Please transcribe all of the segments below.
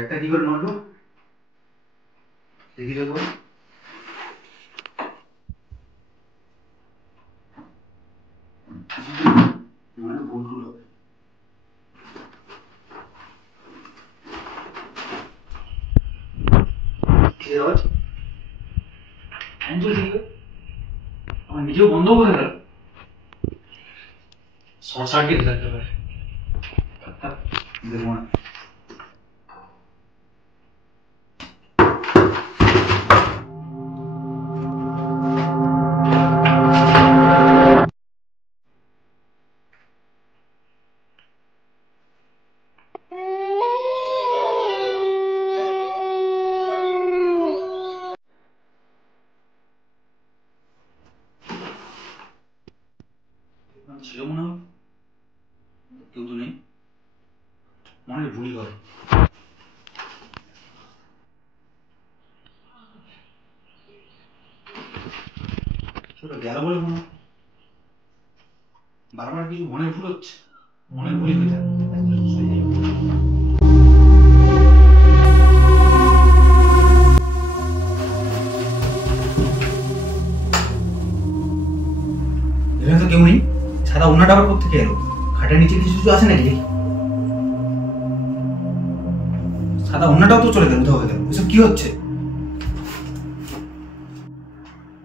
চেয়ারটা কি করে নড়লো দেখি তো একবার। মানে ভুল টুল হবে। আমার নিজেও বন্ধ করে গেল, শর্ট সার্কিট থাকতে পারে, দেখবো না। ছিল মনে হয়, কেউ তো নেই, মনে হয় ভুলই করে। সেটা গেল বলে মনে হয়, বারবার কিছু মনে ভুল হচ্ছে, মনে ভুলই হয়ে যায়। এখানে তো কেউ নেই, সাদা ওনাটা আবার কোথা থেকে এলো? খাটের নিচে কিছু কিছু আছে নাকি দেখি। সাদা ওনাটাও তো চলে গেল, উধাও হয়ে গেল। এসব কি হচ্ছে?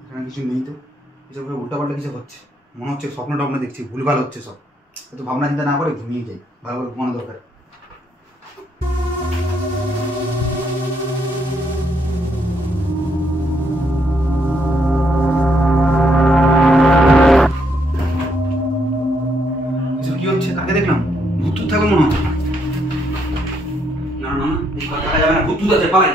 এখানে কিছু নেই তো, এসব উল্টা পাল্টা কিছু হচ্ছে মনে হচ্ছে। স্বপ্ন টপ্ন দেখছি, ভুলভাল হচ্ছে সব। এত ভাবনা চিন্তা না করে ঘুমিয়ে যাই, ভালো করে ঘুমানো দরকার। এসব কি হচ্ছে? কাকে দেখলাম? ভূত থাকবে মনে হচ্ছে। না না না, থাকা যাবে না, ভূত আছে, পালাই।